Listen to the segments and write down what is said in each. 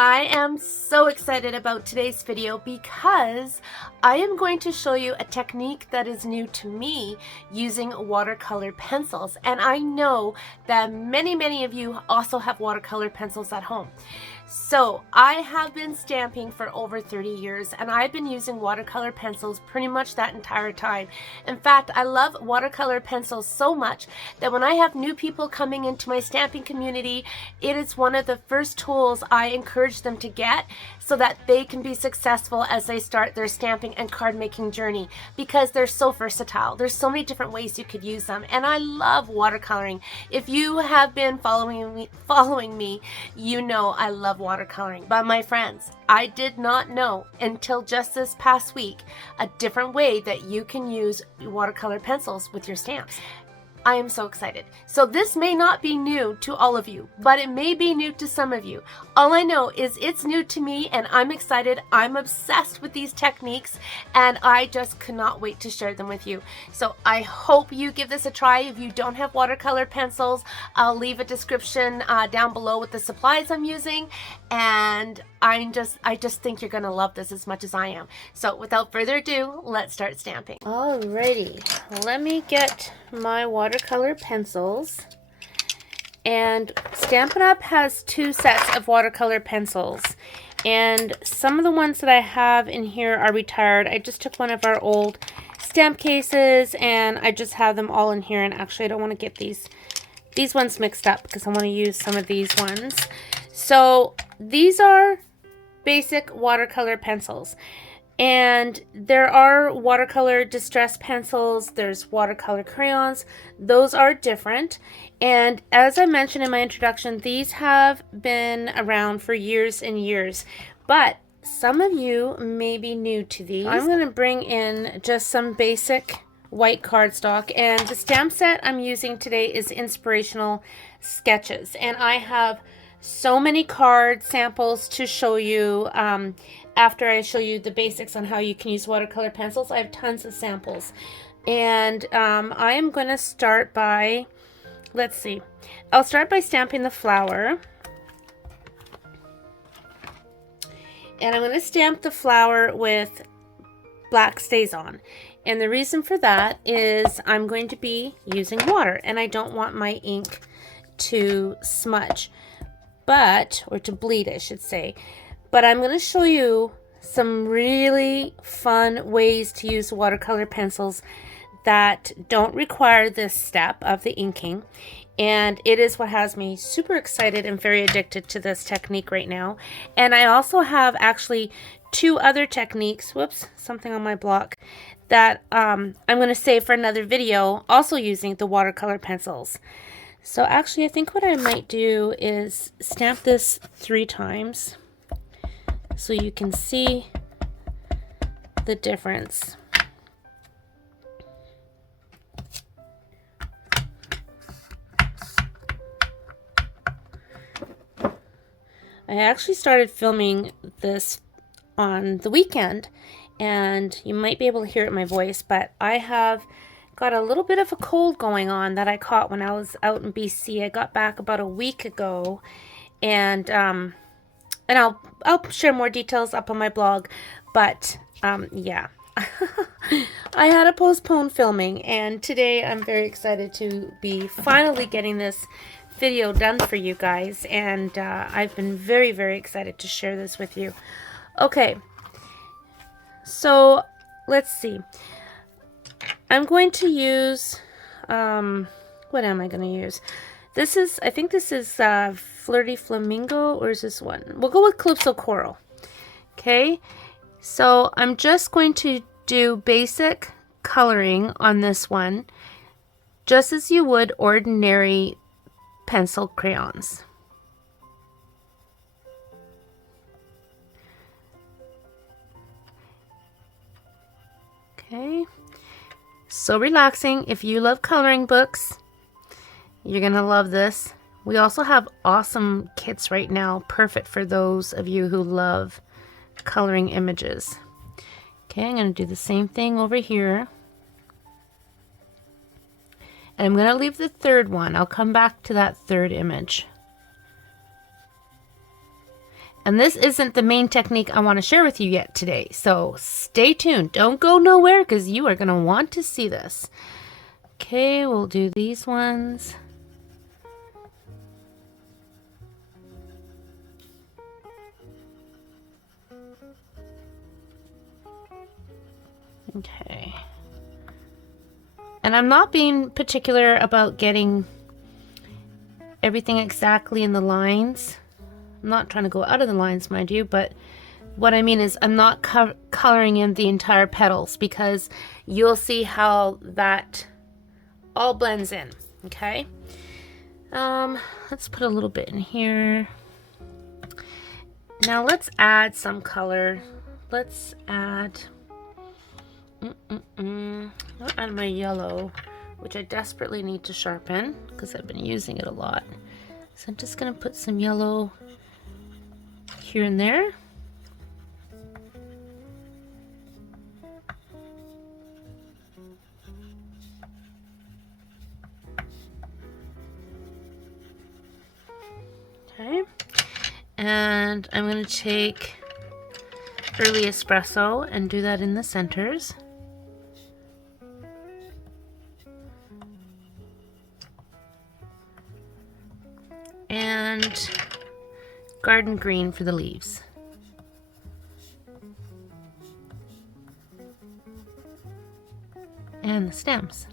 I am so excited about today's video because I am going to show you a technique that is new to me using watercolor pencils. And I know that many of you also have watercolor pencils at home. So I have been stamping for over 30 years and I've been using watercolor pencils pretty much that entire time. In fact, I love watercolor pencils so much that when I have new people coming into my stamping community, it is one of the first tools I encourage them to get so that they can be successful as they start their stamping and card making journey, because they're so versatile. There's so many different ways you could use them, and I love watercoloring. If you have been following me, you know I love watercoloring. But my friends, I did not know until just this past week a different way that you can use watercolor pencils with your stamps. I am so excited. So this may not be new to all of you, but it may be new to some of you. All I know is it's new to me and I'm excited. I'm obsessed with these techniques and I just could not wait to share them with you. So I hope you give this a try. If you don't have watercolor pencils, I'll leave a description down below with the supplies I'm using, and I just think you're gonna love this as much as I am. So without further ado, let's start stamping. Alrighty, let me get my watercolor pencils. And Stampin' Up has two sets of watercolor pencils, and some of the ones that I have in here are retired. I just took one of our old stamp cases and I just have them all in here, and actually I don't want to get these ones mixed up because I want to use some of these ones. So these are basic watercolor pencils, and there are watercolor distress pencils, there's watercolor crayons. Those are different, and as I mentioned in my introduction, these have been around for years and years, but some of you may be new to these. I'm going to bring in just some basic white cardstock, and the stamp set I'm using today is Inspirational Sketches, and I have so many card samples to show you. After I show you the basics on how you can use watercolor pencils, I have tons of samples, and I am going to start by, let's see, I'll start by stamping the flower, and I'm going to stamp the flower with black StazOn. And the reason for that is I'm going to be using water and I don't want my ink to smudge, or to bleed, I should say. But I'm going to show you some really fun ways to use watercolor pencils that don't require this step of the inking. And it is what has me super excited and very addicted to this technique right now. And I also have actually two other techniques, whoops, something on my block, that I'm going to save for another video, also using the watercolor pencils. So actually, I think what I might do is stamp this 3 times so you can see the difference. I actually started filming this on the weekend, and you might be able to hear it in my voice, but I have got a little bit of a cold going on that I caught when I was out in BC. I got back about a week ago, and I'll share more details up on my blog, but yeah. I had to postpone filming, and today I'm very excited to be finally getting this video done for you guys, and I've been very excited to share this with you. Okay, so let's see. I'm going to use, what am I going to use? This is, I think this is Flirty Flamingo, or is this one? We'll go with Calypso Coral. Okay, so I'm just going to do basic coloring on this one, just as you would ordinary pencil crayons. Okay, so relaxing. If you love coloring books, you're gonna love this. We also have awesome kits right now, perfect for those of you who love coloring images. Okay, I'm gonna do the same thing over here. And I'm going to leave the third one. I'll come back to that third image. And this isn't the main technique I want to share with you yet today. So stay tuned. Don't go nowhere because you are going to want to see this. Okay, we'll do these ones. Okay. And I'm not being particular about getting everything exactly in the lines. I'm not trying to go out of the lines, mind you, but what I mean is I'm not coloring in the entire petals because you'll see how that all blends in, okay? Let's put a little bit in here. Now let's add some color. Let's add I'll add my yellow, which I desperately need to sharpen because I've been using it a lot. So I'm just going to put some yellow here and there. Okay. And I'm going to take early espresso and do that in the centers. And garden green for the leaves. And the stems.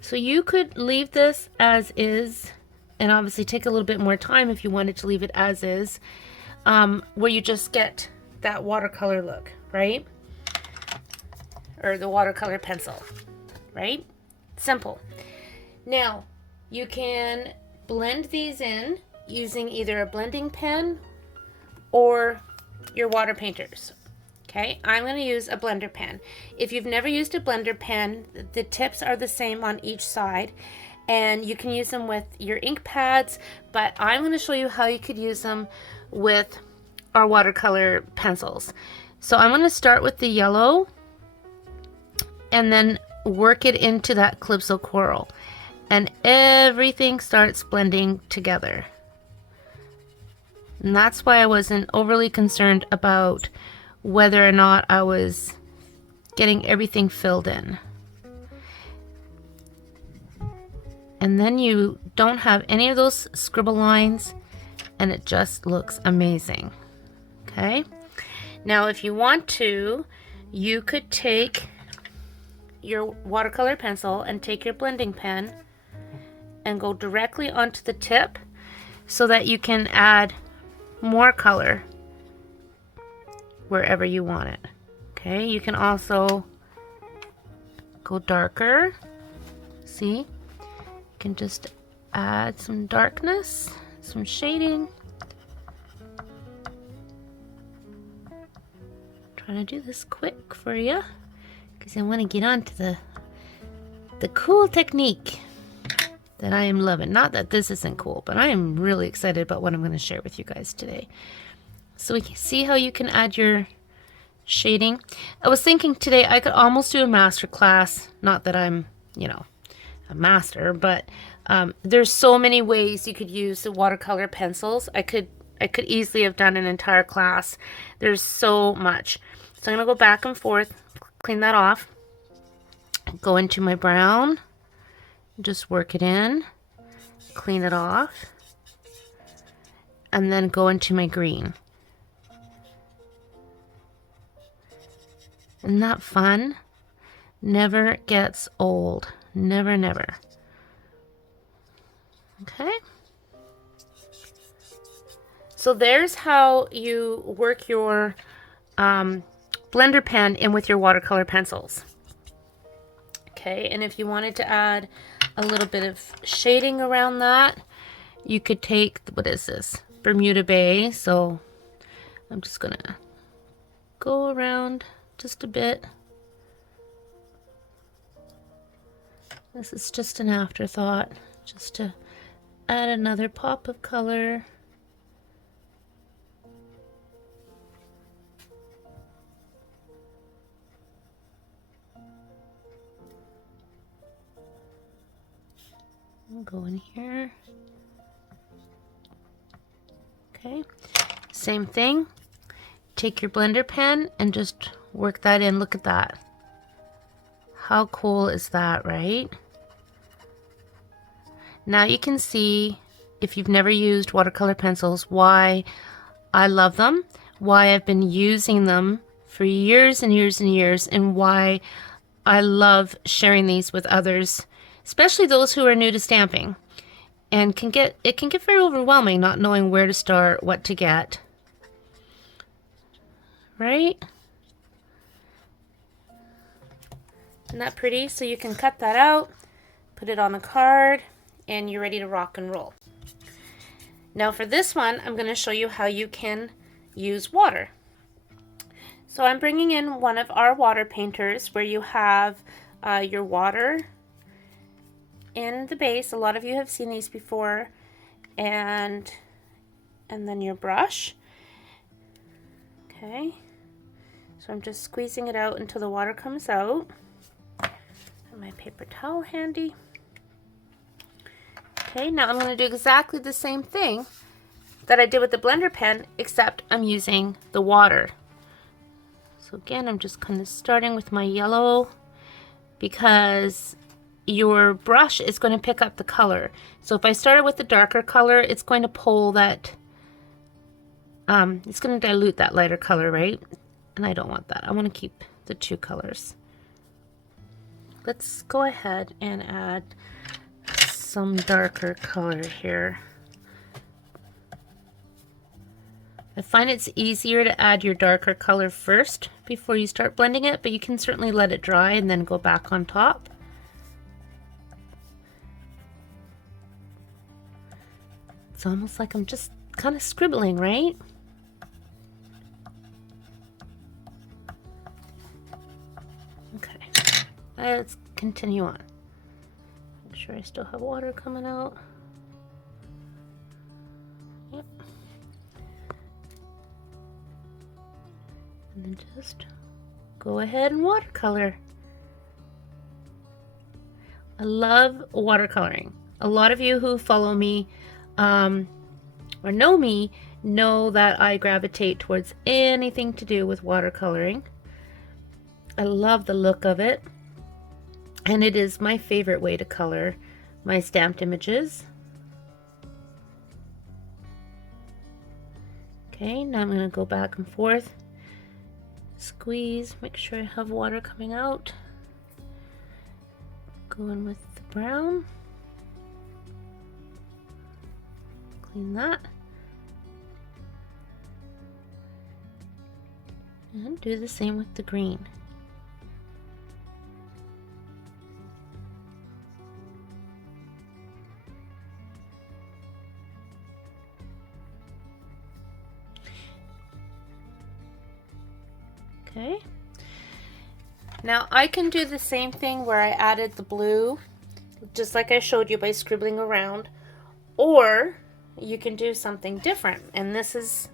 So you could leave this as is, and obviously take a little bit more time if you wanted to leave it as is, where you just get that watercolor look, right? Or the watercolor pencil, right? Simple. Now, you can blend these in using either a blending pen or your water painters. Okay, I'm going to use a blender pen. If you've never used a blender pen, the tips are the same on each side, and you can use them with your ink pads, but I'm going to show you how you could use them with our watercolor pencils. So I'm going to start with the yellow and then work it into that Calypso coral, and everything starts blending together. And that's why I wasn't overly concerned about whether or not I was getting everything filled in. And then you don't have any of those scribble lines, and it just looks amazing. Okay, now if you want to, you could take your watercolor pencil and take your blending pen and go directly onto the tip so that you can add more color wherever you want it. Okay, you can also go darker. See, you can just add some darkness, some shading. Trying to do this quick for you because I want to get on to the cool technique that I am loving. Not that this isn't cool, but I am really excited about what I'm going to share with you guys today. So we can see how you can add your shading. I was thinking today I could almost do a master class. Not that I'm, you know, a master, but there's so many ways you could use the watercolor pencils. I could easily have done an entire class. There's so much. So I'm going to go back and forth, clean that off, go into my brown, just work it in, clean it off, and then go into my green. Isn't that fun? Never gets old. Never, never. Okay. So there's how you work your blender pen in with your watercolor pencils. Okay, and if you wanted to add a little bit of shading around that, you could take, what is this? Bermuda Bay. So I'm just gonna go around just a bit. This is just an afterthought, just to add another pop of color. Go in here. Okay, same thing. Take your blender pen and just work that in. Look at that. How cool is that, right? Now you can see, if you've never used watercolor pencils, why I love them, why I've been using them for years and years and years, and why I love sharing these with others, especially those who are new to stamping. And it can get very overwhelming not knowing where to start, what to get. Right? Isn't that pretty? So you can cut that out, put it on a card, and you're ready to rock and roll. Now for this one, I'm going to show you how you can use water. So I'm bringing in one of our water painters where you have your water in the base. A lot of you have seen these before, and then your brush. Okay, so I'm just squeezing it out until the water comes out. Have my paper towel handy. Okay, now I'm going to do exactly the same thing that I did with the blender pen, except I'm using the water. So again, I'm just kind of starting with my yellow, because your brush is going to pick up the color. So if I started with the darker color, it's going to pull that, it's going to dilute that lighter color, right? And I don't want that. I want to keep the two colors. Let's go ahead and add some darker color here. I find it's easier to add your darker color first before you start blending it, but you can certainly let it dry and then go back on top. It's almost like I'm just kind of scribbling, right? Okay, let's continue on. Make sure I still have water coming out. Yep. And then just go ahead and watercolor. I love watercoloring. A lot of you who follow me or know me know that I gravitate towards anything to do with watercoloring. I love the look of it, and it is my favorite way to color my stamped images. Okay, now I'm going to go back and forth, squeeze, make sure I have water coming out, go in with the brown, clean that, and do the same with the green. Okay, now I can do the same thing where I added the blue, just like I showed you, by scribbling around, or you can do something different, and this is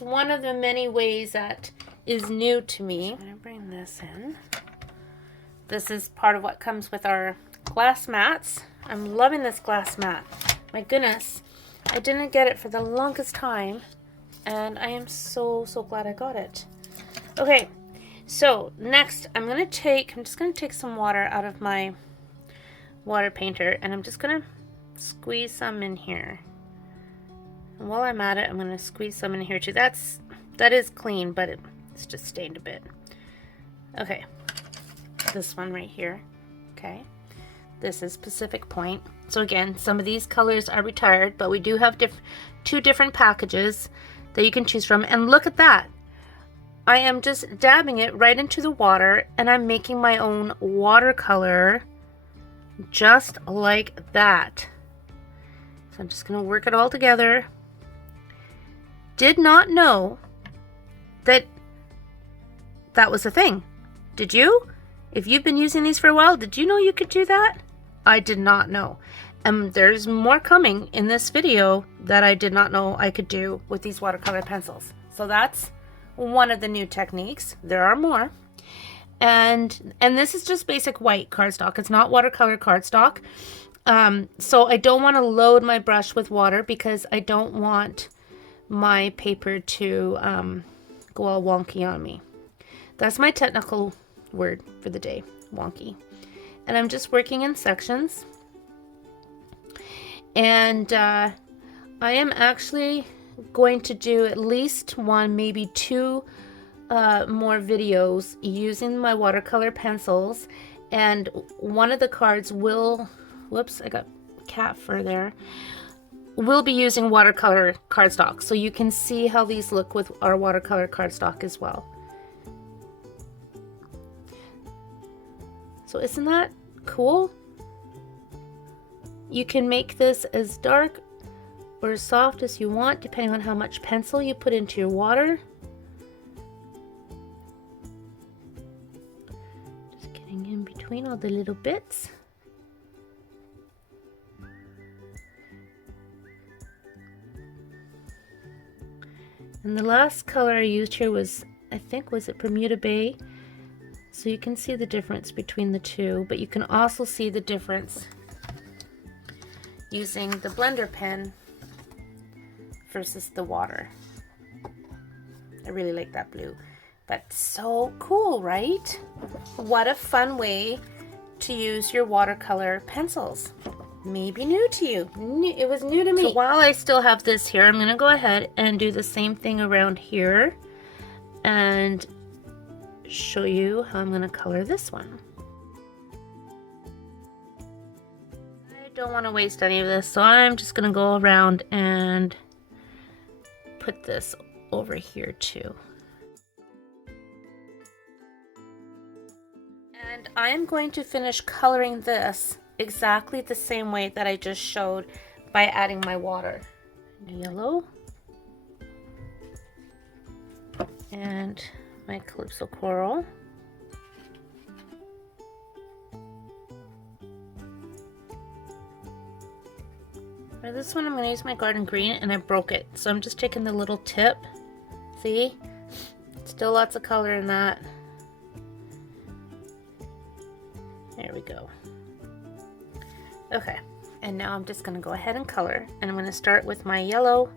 one of the many ways that is new to me. I'm going to bring this in. This is part of what comes with our glass mats. I'm loving this glass mat. My goodness, I didn't get it for the longest time, and I am so glad I got it. Okay, so next I'm just going to take some water out of my water painter, and I'm just going to squeeze some in here. And while I'm at it, I'm going to squeeze some in here too. That is clean, but it's just stained a bit. Okay, this one right here. Okay, this is Pacific Point. So again, some of these colors are retired, but we do have two different packages that you can choose from. And look at that. I am just dabbing it right into the water, and I'm making my own watercolor just like that. So I'm just going to work it all together. Did not know that was a thing. Did you? If you've been using these for a while, did you know you could do that? I did not know. And there's more coming in this video that I did not know I could do with these watercolor pencils. So that's one of the new techniques. There are more. And this is just basic white cardstock. It's not watercolor cardstock. So I don't want to load my brush with water because I don't want my paper to go all wonky on me. That's my technical word for the day, wonky. And I'm just working in sections. And I am actually going to do at least one, maybe two more videos using my watercolor pencils. And one of the cards will, whoops, I got cat fur there. We'll be using watercolor cardstock, so you can see how these look with our watercolor cardstock as well. So isn't that cool? You can make this as dark or as soft as you want, depending on how much pencil you put into your water. Just getting in between all the little bits. And the last color I used here was, I think, was it Bermuda Bay? So you can see the difference between the two, but you can also see the difference using the blender pen versus the water. I really like that blue, but so cool, right? What a fun way to use your watercolor pencils. Maybe new to you. It was new to me. So while I still have this here, I'm gonna go ahead and do the same thing around here and show you how I'm gonna color this one. I don't want to waste any of this, so I'm just gonna go around and put this over here too. And I am going to finish coloring this exactly the same way that I just showed by adding my water. Yellow and my Calypso Coral. For this one I'm going to use my Garden Green, and I broke it, so I'm just taking the little tip. See? Still lots of color in that. There we go. Okay, and now I'm just going to go ahead and color, and I'm going to start with my yellow.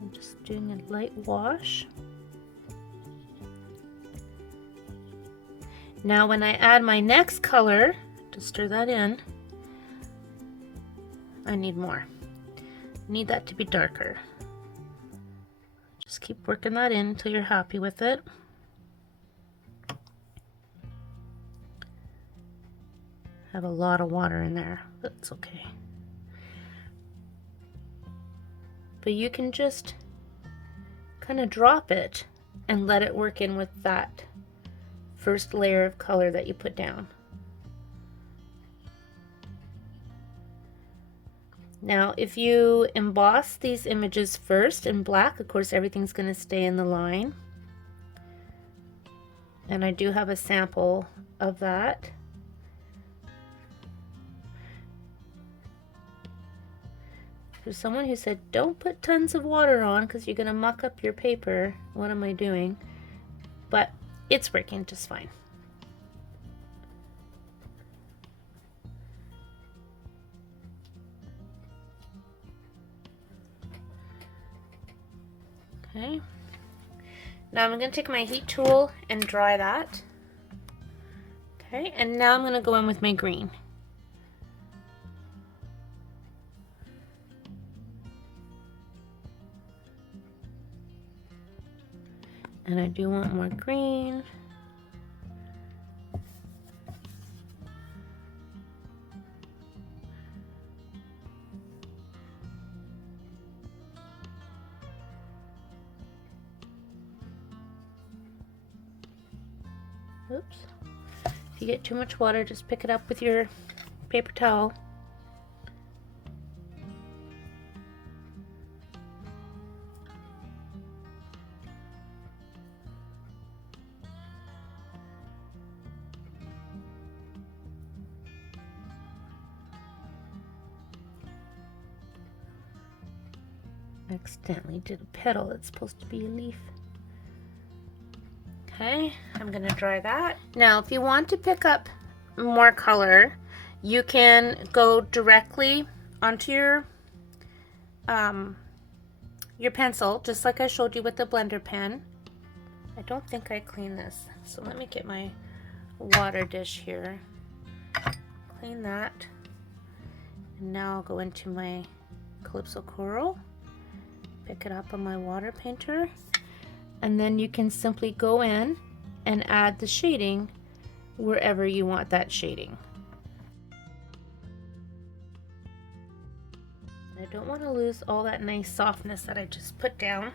I'm just doing a light wash. Now when I add my next color, to stir that in, I need more. I need that to be darker. Just keep working that in until you're happy with it. Have a lot of water in there, but it's okay. But you can just kind of drop it and let it work in with that first layer of color that you put down. Now, if you emboss these images first in black, of course, everything's going to stay in the line. And I do have a sample of that. There's someone who said, don't put tons of water on because you're going to muck up your paper. What am I doing? But it's working just fine. Okay, now I'm going to take my heat tool and dry that. Okay, and now I'm going to go in with my green. And I do want more green. Oops. If you get too much water, just pick it up with your paper towel. accidentally did a petal. It's supposed to be a leaf. Okay, I'm gonna dry that. Now, if you want to pick up more color, you can go directly onto your pencil, just like I showed you with the blender pen. I don't think I cleaned this, so let me get my water dish here. Clean that. And now I'll go into my Calypso Coral, pick it up on my water painter, and then you can simply go in and add the shading wherever you want that shading. I don't want to lose all that nice softness that I just put down.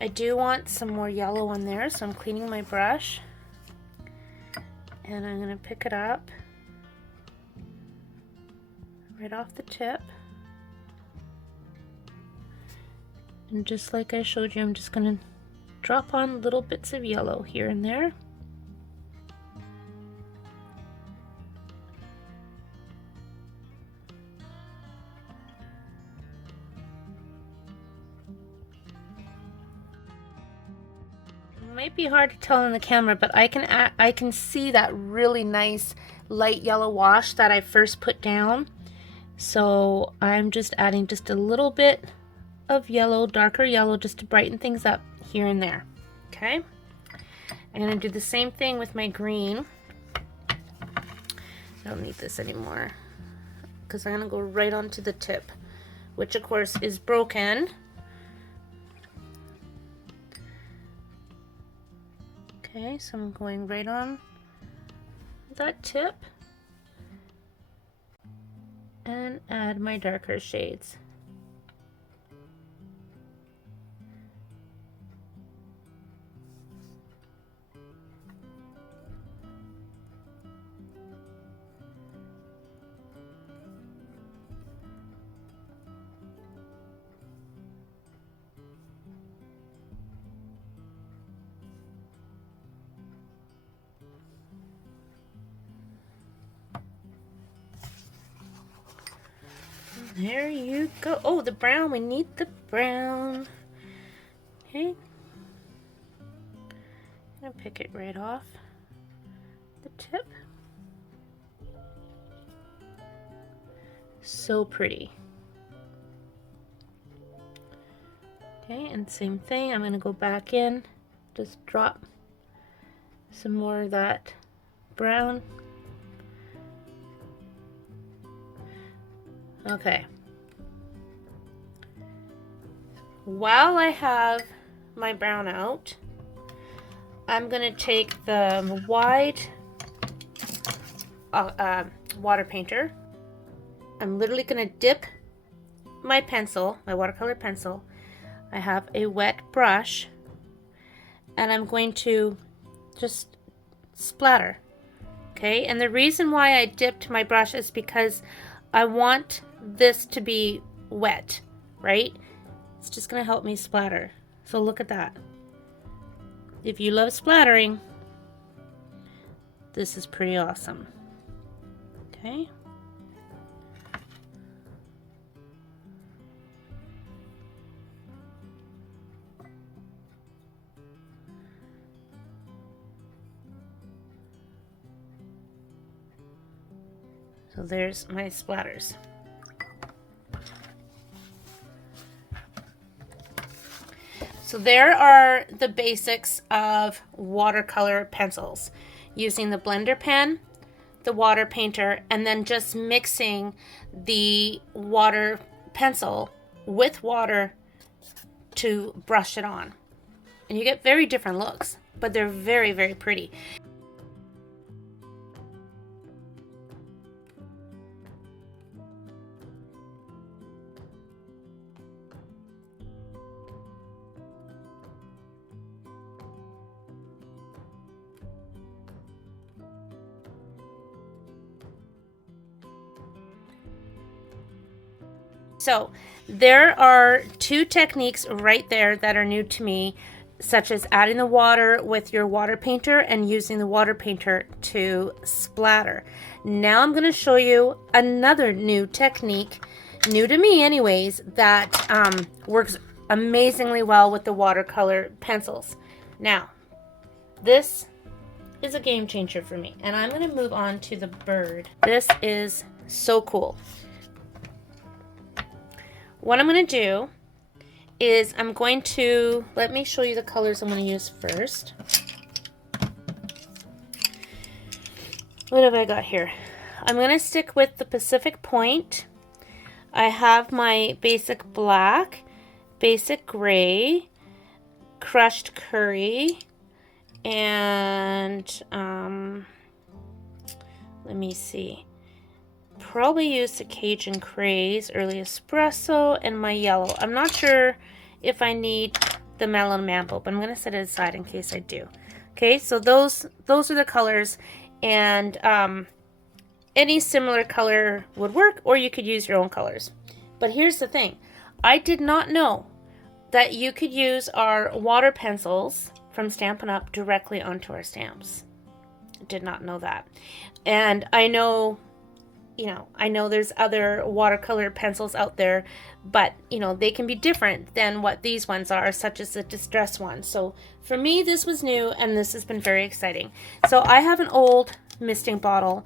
I do want some more yellow on there, so I'm cleaning my brush. And I'm going to pick it up right off the tip. And just like I showed you, I'm just going to drop on little bits of yellow here and there. It might be hard to tell in the camera, but I can see that really nice light yellow wash that I first put down. So I'm just adding just a little bit of yellow, darker yellow, just to brighten things up here and there. Okay, I'm going to do the same thing with my green. I don't need this anymore because I'm going to go right onto the tip, which of course is broken. Okay, so I'm going right on that tip and add my darker shades. There you go. Oh, the brown. We need the brown. Okay. I'm going to pick it right off the tip. So pretty. Okay, and same thing. I'm going to go back in. Just drop some more of that brown. Okay. While I have my brown out, I'm going to take the wide water painter. I'm literally going to dip my pencil, my watercolor pencil. I have a wet brush, and I'm going to just splatter. Okay, and the reason why I dipped my brush is because I want this to be wet, right? It's just going to help me splatter. So look at that. If you love splattering, this is pretty awesome. Okay. So there's my splatters. So there are the basics of watercolor pencils, using the blender pen, the water painter, and then just mixing the water pencil with water to brush it on. And you get very different looks, but they're very, very pretty. So there are two techniques right there that are new to me, such as adding the water with your water painter and using the water painter to splatter. Now I'm going to show you another new technique new to me anyways, that works amazingly well with the watercolor pencils. Now, this is a game changer for me, and I'm going to move on to the bird. This is so cool. What I'm going to do is I'm going to, let me show you the colors I'm going to use first. What have I got here? I'm going to stick with the Pacific Point. I have my basic black, basic gray, crushed curry, and let me see. Probably use the Cajun Craze, Early Espresso, and my yellow. I'm not sure if I need the Melon Mambo, but I'm going to set it aside in case I do. Okay, so those are the colors, and any similar color would work, or you could use your own colors. But here's the thing. I did not know that you could use our water pencils from Stampin' Up directly onto our stamps. Did not know that. And I know there's other watercolor pencils out there, but they can be different than what these ones are, such as the distress one. So for me, this was new, and this has been very exciting. So I have an old misting bottle.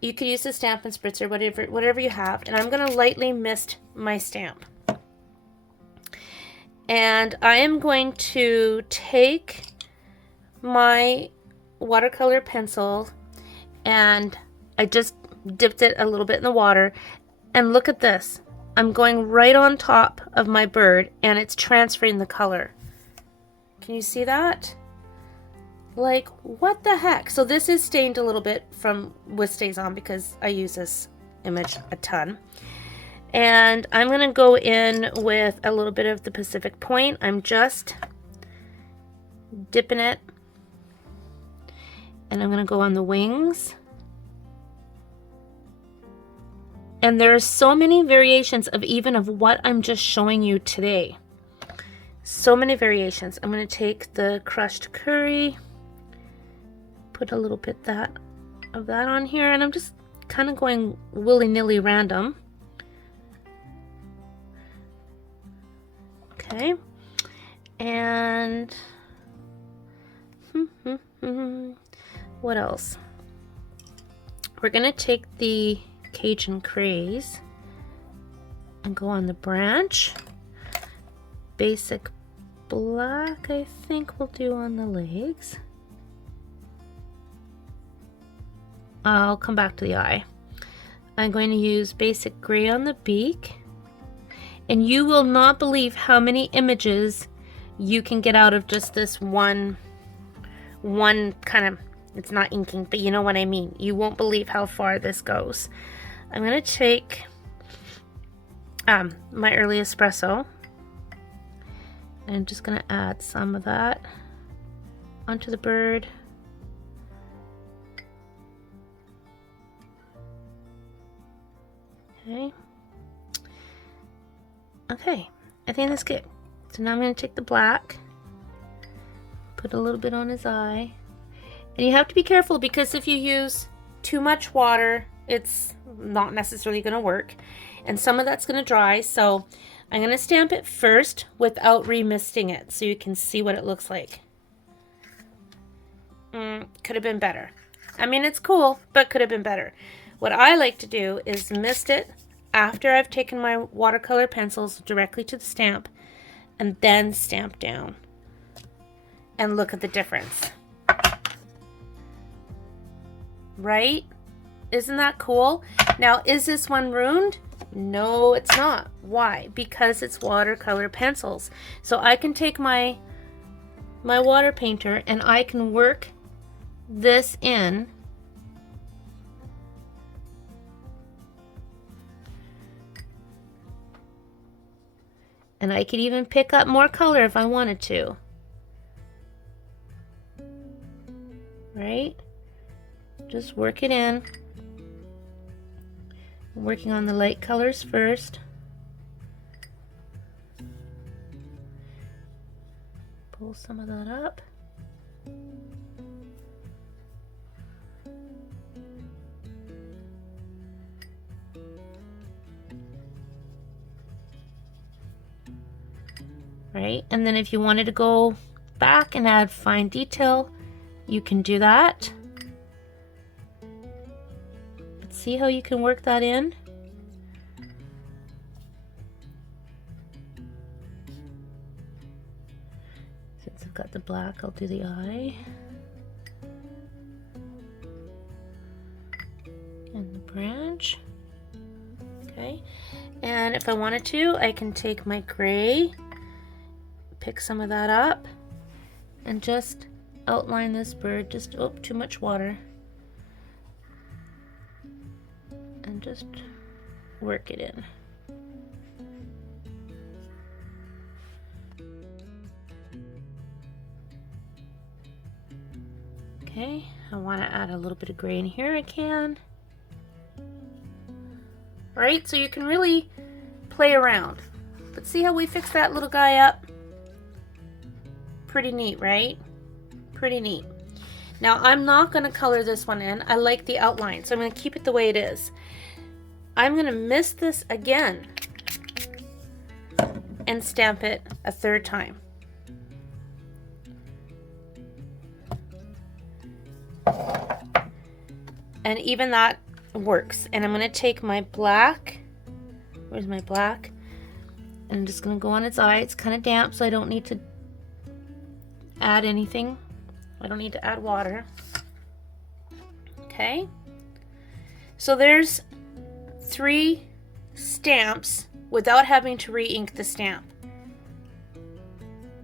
You could use a Stampin' Spritzer, whatever you have, and I'm going to lightly mist my stamp. And I am going to take my watercolor pencil, and I just dipped it a little bit in the water, and look at this. I'm going right on top of my bird, and it's transferring the color. Can you see that? Like, what the heck? So this is stained a little bit from with StazOn because I use this image a ton. And I'm going to go in with a little bit of the Pacific Point. I'm just dipping it, and I'm going to go on the wings. And there are so many variations of what I'm just showing you today. So many variations. I'm going to take the crushed curry, put a little bit of that on here, and I'm just kind of going willy-nilly random. Okay. And what else? We're going to take the Cajun Craze and go on the branch. Basic black, I think we'll do on the legs. I'll come back to the eye. I'm going to use basic gray on the beak, and you will not believe how many images you can get out of just this one kind of, it's not inking, but you know what I mean. You won't believe how far this goes. I'm going to take my Early Espresso, and I'm just going to add some of that onto the bird. Okay, I think that's good. So now I'm going to take the black, put a little bit on his eye, and you have to be careful because if you use too much water, it's not necessarily going to work, and some of that's going to dry. So I'm going to stamp it first without remisting it so you can see what it looks like. Could have been better. I mean, it's cool, but could have been better. What I like to do is mist it after I've taken my watercolor pencils directly to the stamp, and then stamp down. And look at the difference. Right? Isn't that cool? Now, is this one ruined? No, it's not. Why? Because it's watercolor pencils. So I can take my water painter and I can work this in. And I could even pick up more color if I wanted to. Right? Just work it in. I'm working on the light colors first. Pull some of that up. right? And then if you wanted to go back and add fine detail, you can do that. But see how you can work that in? Since I've got the black, I'll do the eye. And the branch. Okay, and if I wanted to, I can take my gray, pick some of that up, and just outline this bird. Just, oh, too much water. And just work it in. Okay, I want to add a little bit of gray in here, I can. Right, so you can really play around. But see how we fixed that little guy up? Pretty neat, right? Pretty neat. Now I'm not going to color this one in. I like the outline, so I'm going to keep it the way it is. I'm going to mist this again and stamp it a third time. And even that works. And I'm going to take my black, where's my black, and I'm just going to go on its eye. It's kind of damp, so I don't need to add anything. I don't need to add water. Okay, so there's 3 stamps without having to re-ink the stamp.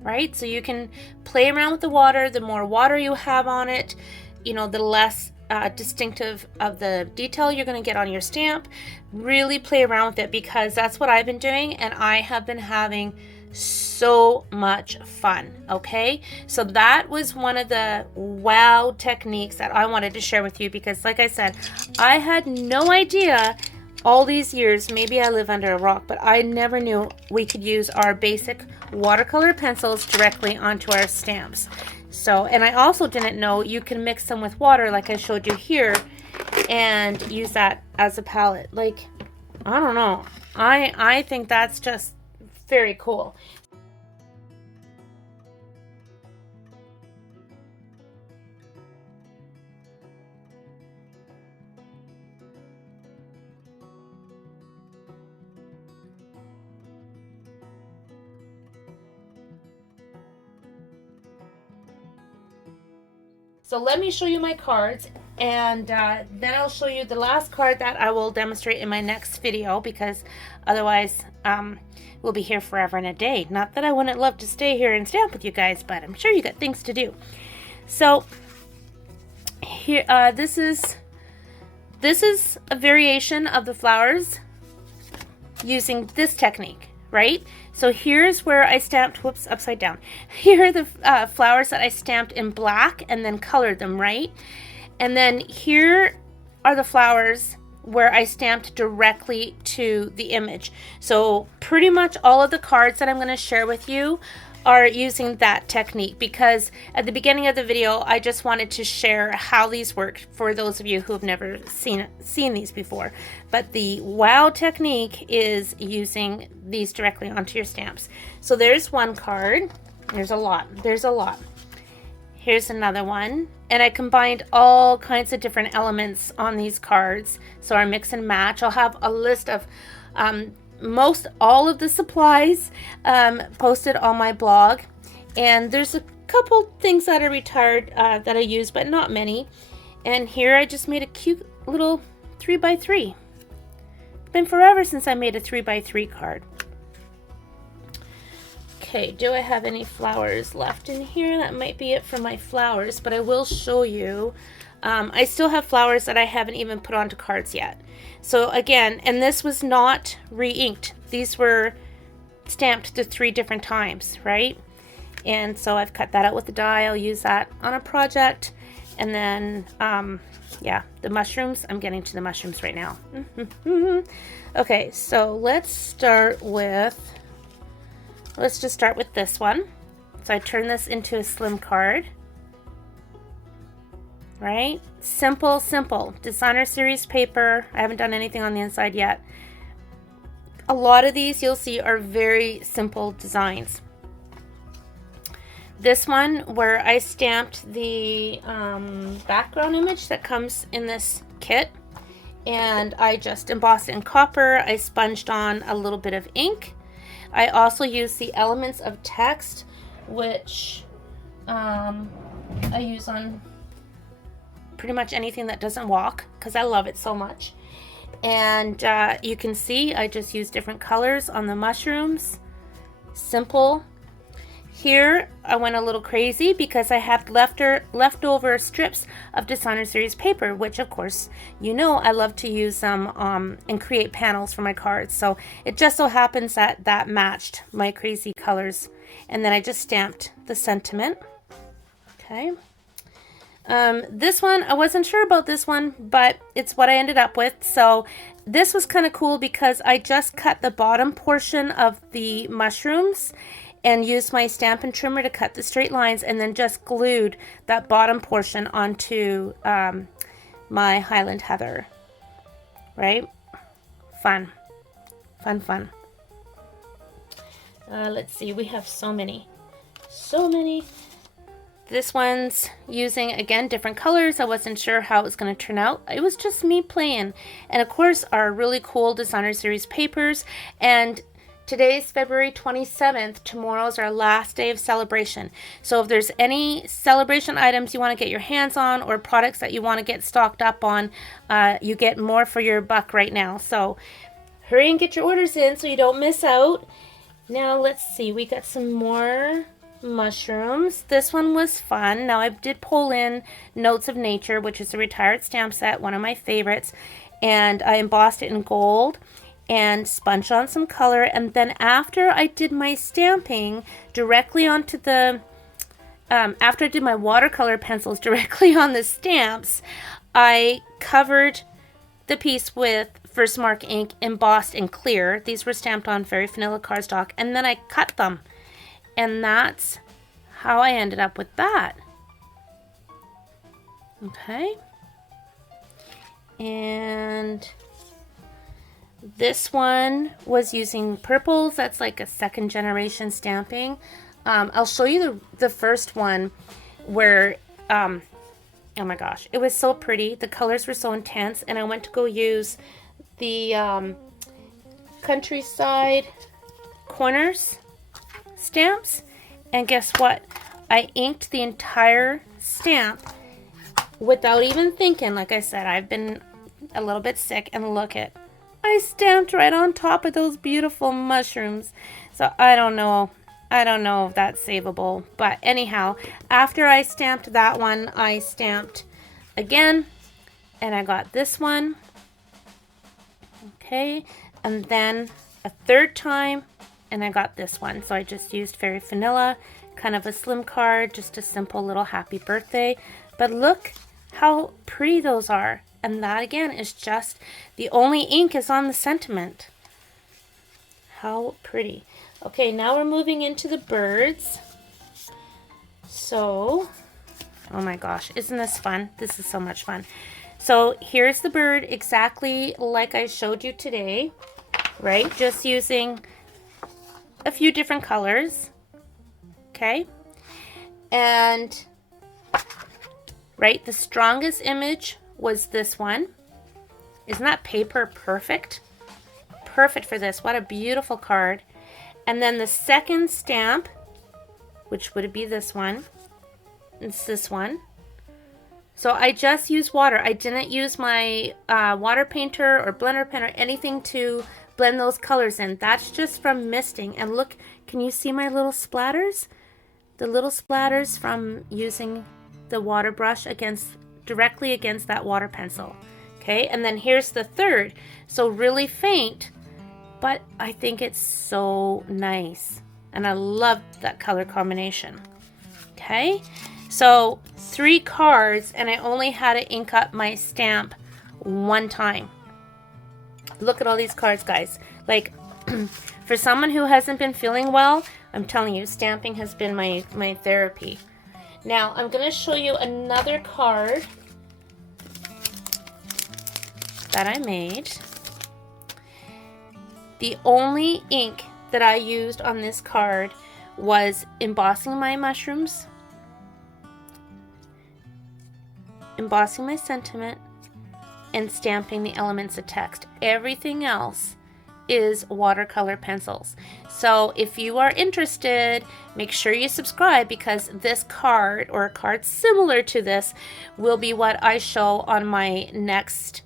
Right, so you can play around with the water. The more water you have on it, you know, the less distinctive of the detail you're going to get on your stamp. Really play around with it, because that's what I've been doing, and I have been having so much fun. Okay, so that was one of the wow techniques that I wanted to share with you, because like I said, I had no idea all these years, maybe I live under a rock, but I never knew we could use our basic watercolor pencils directly onto our stamps. So, and I also didn't know you can mix them with water like I showed you here and use that as a palette. Like, I don't know. I think that's just very cool. So let me show you my cards, and then I'll show you the last card that I will demonstrate in my next video, because otherwise we'll be here forever and a day. Not that I wouldn't love to stay here and stamp with you guys, but I'm sure you got things to do. So here, this is a variation of the flowers using this technique, right? So here's where I stamped, whoops, upside down. Here are the flowers that I stamped in black and then colored them, right? And then here are the flowers where I stamped directly to the image. So pretty much all of the cards that I'm going to share with you are using that technique, because at the beginning of the video I just wanted to share how these work for those of you who have never seen these before. But the wow technique is using these directly onto your stamps. So there's one card. There's a lot. Here's another one, and I combined all kinds of different elements on these cards. So our mix and match. I'll have a list of most all of the supplies posted on my blog, and there's a couple things that are retired that I use, but not many. And here I just made a cute little 3x3. Been forever since I made a 3x3 card. Okay, do I have any flowers left in here? That might be it for my flowers, but I will show you. I still have flowers that I haven't even put onto cards yet. So again, and this was not re-inked. These were stamped to 3 different times, right? And so I've cut that out with the die. I'll use that on a project. And then, yeah, the mushrooms. I'm getting to the mushrooms right now. Okay, so let's just start with this one. So I turn this into a slim card. Right? Simple, simple. Designer series paper. I haven't done anything on the inside yet. A lot of these you'll see are very simple designs. this one where I stamped the background image that comes in this kit, and I just embossed it in copper. I sponged on a little bit of ink. I also used the elements of text, which I use on pretty much anything that doesn't walk because I love it so much. And you can see I just used different colors on the mushrooms. Simple. Here I went a little crazy because I had leftover strips of Designer Series paper, which of course you know I love to use them and create panels for my cards. So it just so happens that that matched my crazy colors. And then I just stamped the sentiment. Okay. This one, I wasn't sure about this one, but it's what I ended up with. So this was kind of cool because I just cut the bottom portion of the mushrooms and used my Stampin' Trimmer to cut the straight lines, and then just glued that bottom portion onto my Highland Heather. Right? Fun. Fun, fun. Let's see, we have so many. So many. This one's using, again, different colors. I wasn't sure how it was going to turn out. It was just me playing. And of course, our really cool Designer Series papers. And today's February 27th. Tomorrow's our last day of celebration. So if there's any celebration items you want to get your hands on, or products that you want to get stocked up on, you get more for your buck right now. So hurry and get your orders in so you don't miss out. Now let's see, we got some more mushrooms. This one was fun. Now I did pull in Notes of Nature, which is a retired stamp set, one of my favorites, and I embossed it in gold and sponged on some color. And then after I did my stamping directly onto the after I did my watercolor pencils directly on the stamps, I covered the piece with First Mark ink embossed in clear. These were stamped on very vanilla cardstock, and then I cut them. And that's how I ended up with that. Okay. And this one was using purples. That's like a second generation stamping. I'll show you the first one where, oh my gosh, it was so pretty. The colors were so intense, and I went to go use the Countryside Corners stamps, and guess what? I inked the entire stamp without even thinking. Like I said, I've been a little bit sick, and look at, I stamped right on top of those beautiful mushrooms. So I don't know if that's savable, but anyhow, after I stamped that one, I stamped again, and I got this one. Okay, and then a third time, and I got this one. So I just used very vanilla, kind of a slim card, just a simple little happy birthday. But look how pretty those are. And that again is just, the only ink is on the sentiment. How pretty. Okay, now we're moving into the birds. So, oh my gosh, isn't this fun? This is so much fun. So here's the bird exactly like I showed you today, right? Just using a few different colors, okay? And, right, the strongest image was this one. Isn't that paper perfect? Perfect for this. What a beautiful card. And then the second stamp, which would be this one, it's this one. So I just used water. I didn't use my water painter or blender pen or anything to blend those colors in. That's just from misting. And look, can you see my little splatters? The little splatters from using the water brush directly against that water pencil. Okay, and then here's the third. So really faint, but I think it's so nice. And I love that color combination. Okay, so 3 cards, and I only had to ink up my stamp one time. Look at all these cards, guys. Like, for someone who hasn't been feeling well, I'm telling you, stamping has been my therapy. Now, I'm going to show you another card that I made. The only ink that I used on this card was embossing my mushrooms, embossing my sentiment, and stamping the elements of text. Everything else is watercolor pencils. So if you are interested, make sure you subscribe, because this card, or a card similar to this, will be what I show on my next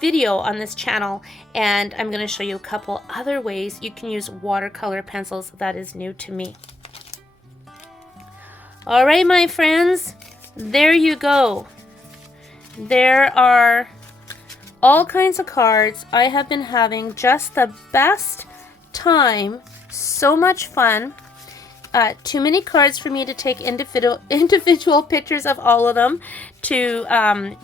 video on this channel. And I'm going to show you a couple other ways you can use watercolor pencils that is new to me. All right, my friends, there you go. There are all kinds of cards. I have been having just the best time. So much fun. Too many cards for me to take individual pictures of all of them to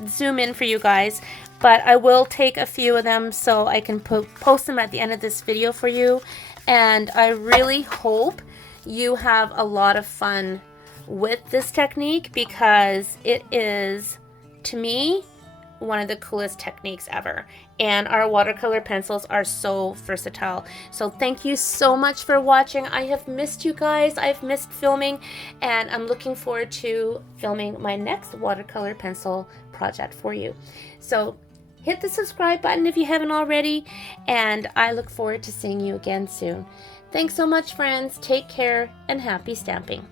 zoom in for you guys, but I will take a few of them so I can post them at the end of this video for you. And I really hope you have a lot of fun with this technique, because it is, to me, one of the coolest techniques ever. And our watercolor pencils are so versatile. So thank you so much for watching. I have missed you guys. I've missed filming, and I'm looking forward to filming my next watercolor pencil project for you. So hit the subscribe button if you haven't already, and I look forward to seeing you again soon. Thanks so much, friends. Take care and happy stamping.